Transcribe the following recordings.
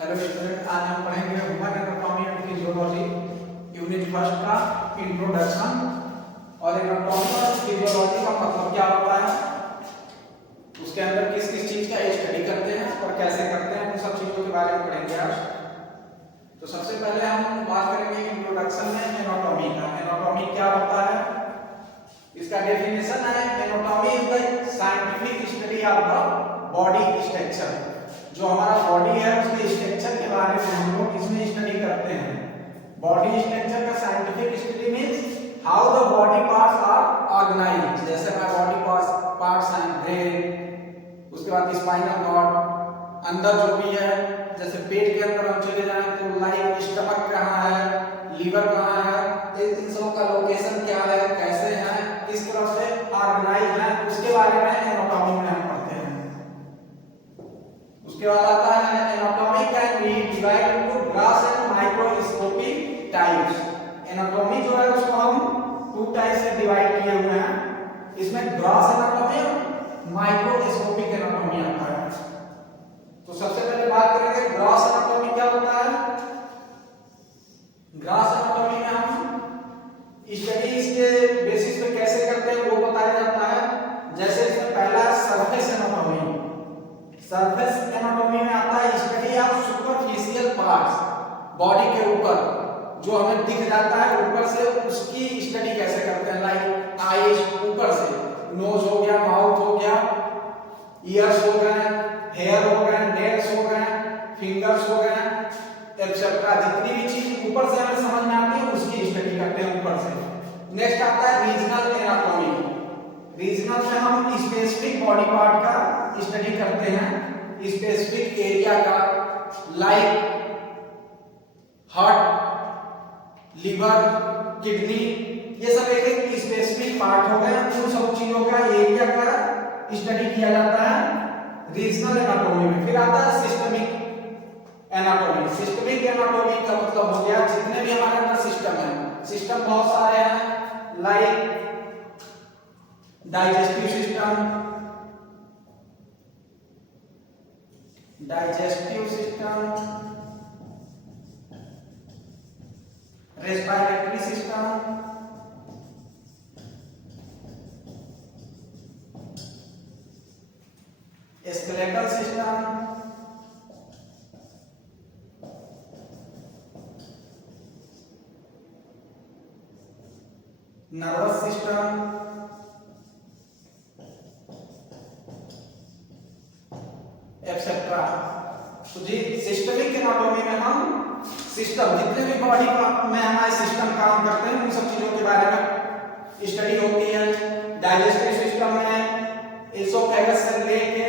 Hello student, आज हम पढ़ेंगे human anatomy and physiology unit first का इंट्रोडक्शन। और एनाटॉमी और फिजियोलॉजी का मतलब क्या होता है, उसके अंदर किस किस चीज का स्टडी करते हैं और कैसे करते हैं, उन सब चीजों के बारे में पढ़ेंगे आज। तो सबसे पहले हम बात करेंगे इंट्रोडक्शन में एनाटॉमी का। एनाटॉमी क्या होता है, इसका डेफिनेशन है anatomy is the scientific study of the body structure. जो हमारा बॉडी है उसके स्ट्रक्चर के बारे में हम लोग इसमें स्टडी करते हैं। बॉडी स्ट्रक्चर का scientific study means how the body parts are organised. जैसे हमारे बॉडी पार्ट्स हैं ब्रेन, उसके बाद स्पाइनल कॉर्ड, अंदर जो भी है, जैसे पेट के अंदर हम चले जाएं तो लाइक स्टमक कहाँ है, लीवर कहाँ है, इन सब का लोकेशन क्या है, कैसे है, किस तरह से ऑर्गेनाइज है, उसके बारे में एनाटॉमी में हम पढ़ते हैं। उसके बाद आता है anatomy can be divided into gross and microscopic types. Anatomy जो है उसको हम टू टाइप से डिवाइड किए हुए हैं। इसमें ग्रॉस एनाटॉमी और माइक्रोस्कोपिक एनाटॉमी आता है। तो सबसे पहले बात करेंगे ग्रॉस एनाटॉमी क्या होता है। ग्रॉस एनाटॉमी में हम स्टडी इसके बेसिस पे कैसे करते हैं वो बताया जाता है। जैसे इसमें पहला है सरफेस एनाटॉमी। सरफेस एनाटॉमी में आता है study of superficial parts, body के ऊपर जो हमें दिख जाता है ऊपर से, उसकी स्टडी कैसे करते हैं। लाइक आईज ऊपर से, नोज हो गया, माउथ हो गया, ईयर्स हो गए, हेयर हो गए, नेल्स हो गए, फिंगर्स हो गए, एक्सेट्रा जितनी भी चीज ऊपर से हमें समझ में आती है उसकी स्टडी करते हैं ऊपर से। नेक्स्ट आता है रीजनल एनाटॉमी। रीजनल में हम स्पेसिफिक बॉडी पार्ट का स्टडी करते हैं, स्पेसिफिक एरिया का, लाइक हार्ट, लिवर, किडनी, ये सब एक एक स्पेसिफिक पार्ट हो गए। उन सब चीजों का एरिया का स्टडी किया जाता है रीजनल एनाटॉमी में। फिर आता है सिस्टमिक एनाटॉमी। सिस्टमिक एनाटॉमी का मतलब हो गया जितने भी हमारे अंदर सिस्टम है, सिस्टम बहुत सारे हैं, like digestive system, respiratory system, skeletal system, nervous system, etcetera. तो जी सिस्टमिक एनाटॉमी में हम सिस्टम जितने भी बॉडी में हमारे सिस्टम काम करते हैं उन सब चीजों के बारे में स्टडी होती है। डाइजेस्टिव सिस्टम में इसोफेगस से लेके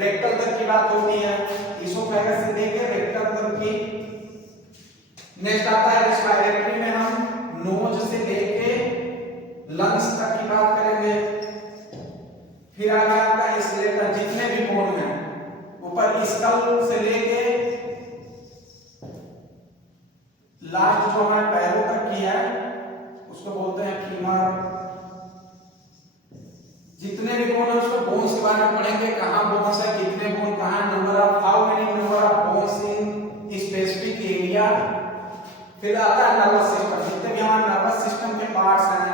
रेक्टल तक की बात होती है, इसोफेगस से लेके रेक्टल तक की। नेक्स्ट आता है रेस्पिरेटरी में हम नोज से लेके लंग्स तक की बात करेंगे। फिर आगे आता है स्केलेटल, जितने भी बोन हैं ऊपर स्कल से लेके लास्ट जो हमारे पैरों तक की है उसको बोलते हैं फीमर। जितने भी बोन है उसको बोन्स के बारे में पढ़ेंगे, कहां बोन्स है, कितने बोन कहां, number of how many number of bones in specific area. फिर आता है नर्वस सिस्टम। जितने भी हमारे नर्वस सिस्टम के पार्ट्स हैं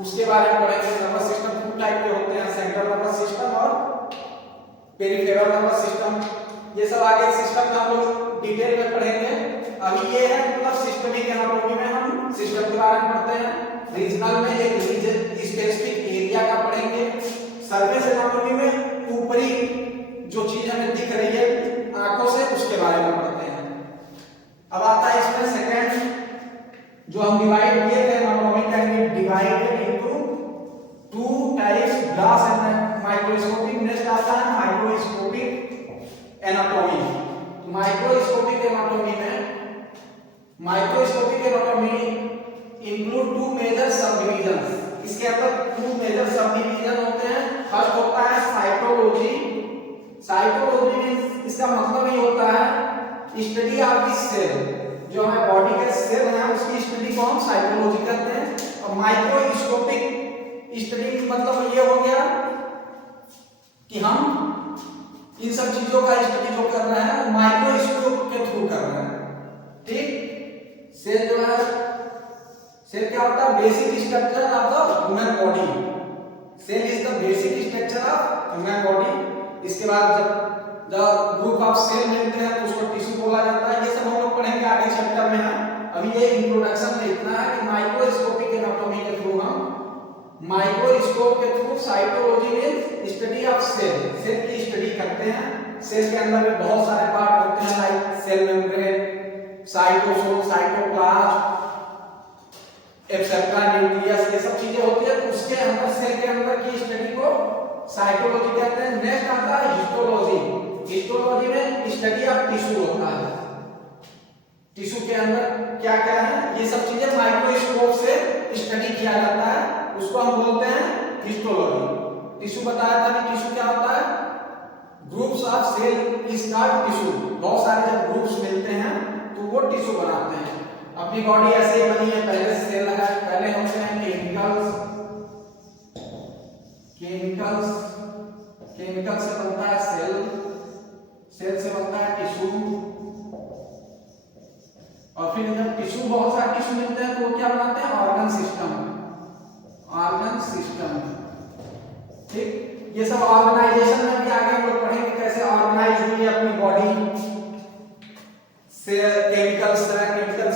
उसके बारे में पढ़ेंगे। नर्वस सिस्टम टू टाइप के होते हैं, सेंट्रल नर्वस सिस्टम और पेरिफेरल नर्वस सिस्टम। ये सब आगे सिस्टम का हम लोग डिटेल में पढ़ेंगे। अभी ये है मतलब सिस्टमिक एनाटॉमी में हम सिस्टम के बारे में पढ़ते हैं। रीजनल में एक स्पेसिफिक एरिया का पढ़ेंगे। सरफेस एनाटॉमी में ऊपरी जो चीज हमें दिख रही है आंखों से उसके बारे में पढ़ते हैं। अब आता है इसमें सेकंड जो हम डिवाइड किए थे anatomy can be divided into two types, glass and microscopic. Next आता है माइक्रोस्कोपिक एनाटॉमी। तो माइक्रोस्कोपिक एनाटॉमी में microscopic anatomy include two major subdivision. इसके अंदर टू मेजर सबडिविजन होते हैं। फर्स्ट होता है साइटोलॉजी। साइटोलॉजी में इसका मतलब ये होता है स्टडी ऑफ द सेल, जो हमारे बॉडी के सेल हैं उसकी स्टडी को हम साइटोलॉजी करते हैं। और माइक्रोस्कोपिक स्टडी मतलब ये हो गया कि हम इन सब चीजों का स्टडी जो कर रहे हैं माइक्रोस्कोप सेल जो है, सेल क्या होता है? Basic structure of the human body. Cell is the basic structure of human body. इसके बाद जब ग्रुप ऑफ सेल मिलते हैं तो उसको टिश्यू बोला जाता है। ये सब हम लोग पढ़ेंगे आगे चैप्टर में है। अभी ये इंट्रोडक्शन में इतना है कि माइक्रोस्कोपिक एनाटॉमी के थ्रू हम माइक्रोस्कोप के थ्रू साइटोलॉजी में स्टडी ऑफ सेल, सेल की स्टडी करते हैं। सेल के अंदर में बहुत सारे पार्ट होते हैं, like cell membrane, cytosol, cytoplasm, एब्सेप्टा, न्यूक्लियस, ये सब चीजें होती है। उसके अंदर सेल के अंदर की स्टडी को साइटोलॉजी कहते हैं। नेक्स्ट आता है हिस्टोलॉजी। हिस्टोलॉजी में स्टडी ऑफ टिश्यू होता है। टिश्यू के अंदर क्या क्या है, ये सब चीजें माइक्रोस्कोप से स्टडी किया जाता है, उसको हम बोलते हैं हिस्टोलॉजी। टिश्यू बताया था कि टिश्यू क्या होता है? Groups of cell is called tissue. बहुत सारे जब ग्रुप्स मिलते हैं तो वो टिश्यू बनाते हैं। अपनी बॉडी ऐसे ही बनी है, पहले से सेल लगा है। पहले होते हैं केमिकल्स, केमिकल से बनता है सेल, सेल से बनता है टिश्यू, और फिर जब टिश्यू, बहुत सारे टिश्यू मिलते हैं तो वो क्या बनाते हैं? Organ system, organ system. ठीक, ये सब ऑर्गेनाइजेशन में भी आगे हम लोग पढ़ेंगे कैसे ऑर्गेनाइज हुई है अपनी बॉडी। सेल केमिकल्स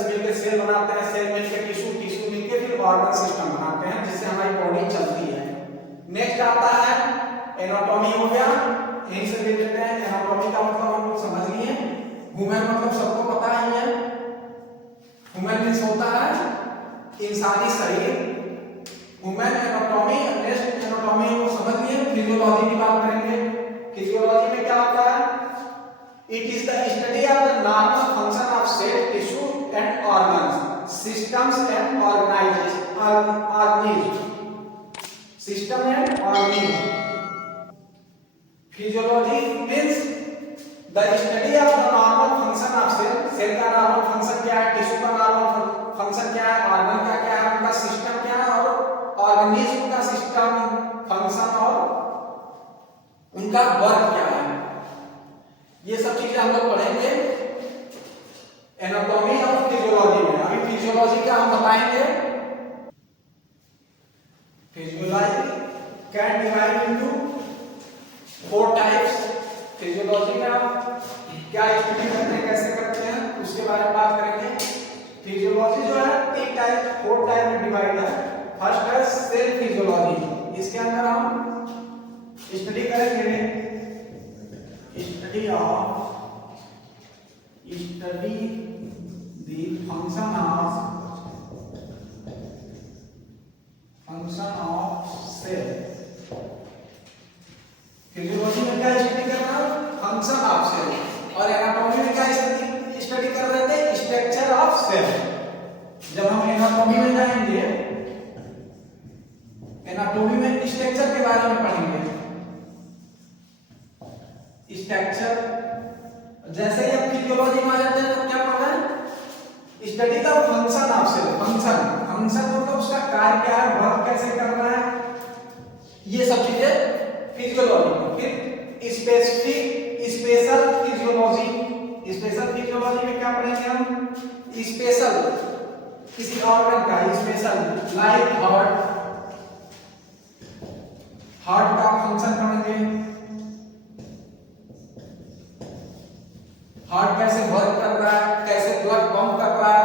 मिलकर सेल बनाते हैं, सेल मिलकर टिश्यू, टिश्यू मिलकर फिर ऑर्गन सिस्टम बनाते हैं, जिससे हमारी बॉडी चलती है। नेक्स्ट आता है एनाटॉमी हो गया, यहीं से देख लेते हैं। एनाटॉमी का मतलब हम लोग समझ लिए। ह्यूमन मतलब सबको पता ही है, ह्यूमन मींस होता है इंसानी शरीर। ह्यूमन एनाटॉमी, नेक्स्ट एनाटॉमी हम लोग समझ लिए। फिजियोलॉजी की बात करेंगे। फिजियोलॉजी में क्या होता है? It is the study of the normal function of cell, tissue and organs, systems and organism, system and organism. Physiology means the study of the normal function of cell. Cell का normal function क्या है, tissue का normal function क्या है, organ का क्या है, उनका सिस्टम क्या है, और ऑर्गेनिज्म का सिस्टम, फंक्शन और उनका वर्क क्या है। ये सब चीजें हम लोग पढ़ेंगे एनाटॉमी और फिजियोलॉजी में। अभी फिजियोलॉजी का हम बताएंगे। Physiology can divide into 4 types. Physiology में आप क्या स्टडी करते हैं, कैसे करते हैं, उसके बारे में बात करेंगे। फिजियोलॉजी जो है 4 टाइप में डिवाइड है। फर्स्ट है सेल फिजियोलॉजी। इसके अंदर हम स्टडी करेंगे study the function of cell. Physiology में क्या स्टडी कर रहा है? Function of cell. और एनाटॉमी में क्या स्टडी कर रहे थे? Structure of cell. जब हम एनाटॉमी में जाएंगे, एनाटॉमी में स्ट्रक्चर के बारे में पढ़ेंगे। स्ट्रक्चर, जैसे ही आप फिजियोलॉजी में आ जाते हैं तो क्या पढ़ना है? Study the function of cell. Function मतलब उसका कार्य क्या है, वर्क कैसे करना है, ये सब चीजें फिजियोलॉजी में। फिर स्पेशल फिजियोलॉजी में क्या पढ़ेंगे हम? स्पेशल किसी ऑर्गन का, स्पेशल लाइक हार्ट का फंक्शन पढ़ेंगे। हार्ट कैसे वर्क कर रहा है, कैसे ब्लड पंप कर रहा है,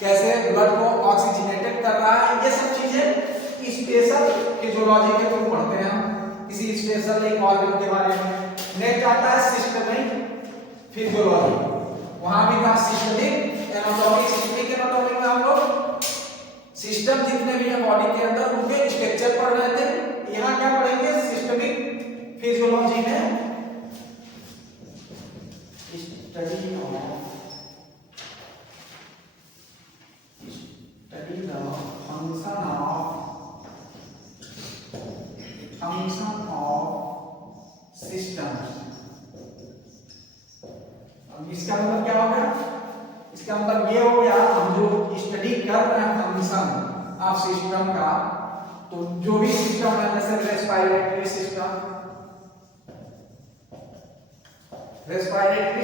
कैसे ब्लड को ऑक्सीजनेटेड कर रहा है, ये सब चीजें स्पेशल फिजियोलॉजी के थ्रू पढ़ते हैं हम, किसी स्पेशल एक ऑर्गन के बारे में। नेक्स्ट आता है सिस्टमिक फिजियोलॉजी। वहां भी का सिस्टमिक एनाटॉमी में हम लोग सिस्टम जितने भी है बॉडी के अंदर उनके स्ट्रक्चर पढ़ रहे थे। यहाँ क्या पढ़ेंगे? सिस्टमिक फिजियोलॉजी में study the function of systems। अब इसका मतलब क्या होगा? इसका मतलब ये हो गया, हम जो स्टडी कर रहे हैं फंक्शन ऑफ सिस्टम का, तो जो भी सिस्टम है जैसे रेस्पिरेटरी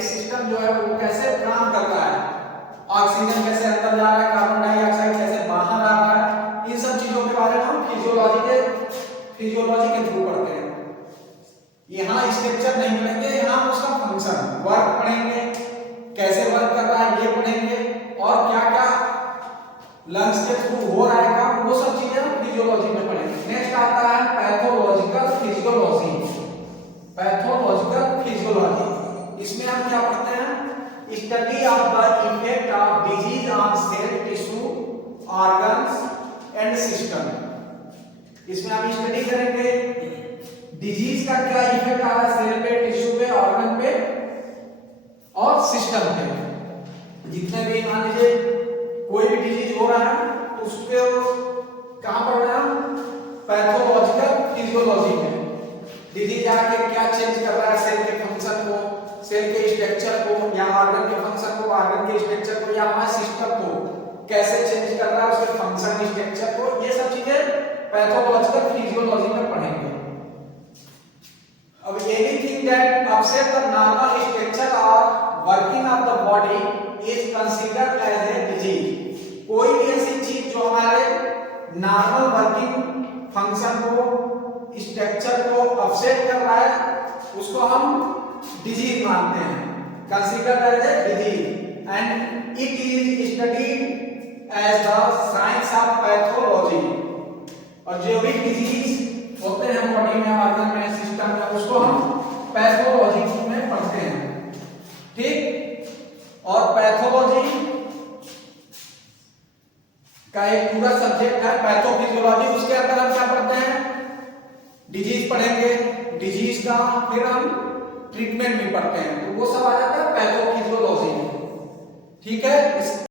सिस्टम जो है वो कैसे काम करता है, ऑक्सीजन कैसे अंदर जा रहा है, कार्बन डाइऑक्साइड कैसे बाहर आ रहा है, इन सब चीजों के बारे में हम फिजियोलॉजी के थ्रू पढ़ते हैं। यहाँ स्ट्रक्चर नहीं पढ़ेंगे, यहाँ उसका फंक्शन वर्क पढ़ेंगे, कैसे वर्क कर रहा है ये पढ़ेंगे, और क्या क्या लंग्स के थ्रू हो रहा है काम, वो सब चीजें हम फिजियोलॉजी में पढ़ेंगे। नेक्स्ट आता है पैथोलॉजिकल फिजियोलॉजी। पैथोलॉजिकल फिजियोलॉजी, इसमें हम क्या पढ़ते हैं, study of the effect of disease on sale, tissue, organs and system. इसमें हम स्टडी करेंगे डिजीज का क्या इफेक्ट आ रहा है सेल पे, टिश्यू पे, ऑर्गन पे और सिस्टम पे। जितने भी मान लीजिए कोई भी डिजीज हो रहा है तो उस पे कहां पढ़ रहे हैं, पैथोलॉजिकल फिजियोलॉजी में। डिजीज आके क्या चेंज कर रहा है सेल के फंक्शन को, सेल के स्ट्रक्चर को, या ऑर्गन के फंक्शन को, ऑर्गन के स्ट्रक्चर को, या हमारे सिस्टम को कैसे चेंज कर रहा है, उसके फंक्शन स्ट्रक्चर को, ये सब चीजें पैथोलॉजिकल फिजियोलॉजी में पढ़ेंगे। अब anything that upset the normal structure और working of the body is considered as a disease. कोई भी ऐसी चीज जो हमारे नॉर्मल वर्किंग फंक्शन को, स्ट्रक्चर को अपसेट कर रहा है, उसको हम डिजीज मानते हैं, considered as a disease, and it is studied as the science of pathology. और जो भी डिजीज होते हैं बॉडी में, ऑर्गन में, सिस्टम में, उसको हम पैथोलॉजी में पढ़ते हैं, ठीक। और पैथोलॉजी का एक पूरा सब्जेक्ट है पैथोफिजियोलॉजी, उसके अंदर हम क्या पढ़ते हैं, डिजीज पढ़ेंगे, डिजीज का फिर हम ट्रीटमेंट भी पढ़ते हैं, तो वो सब आ जाता है पैथोफिजियोलॉजी में, ठीक है।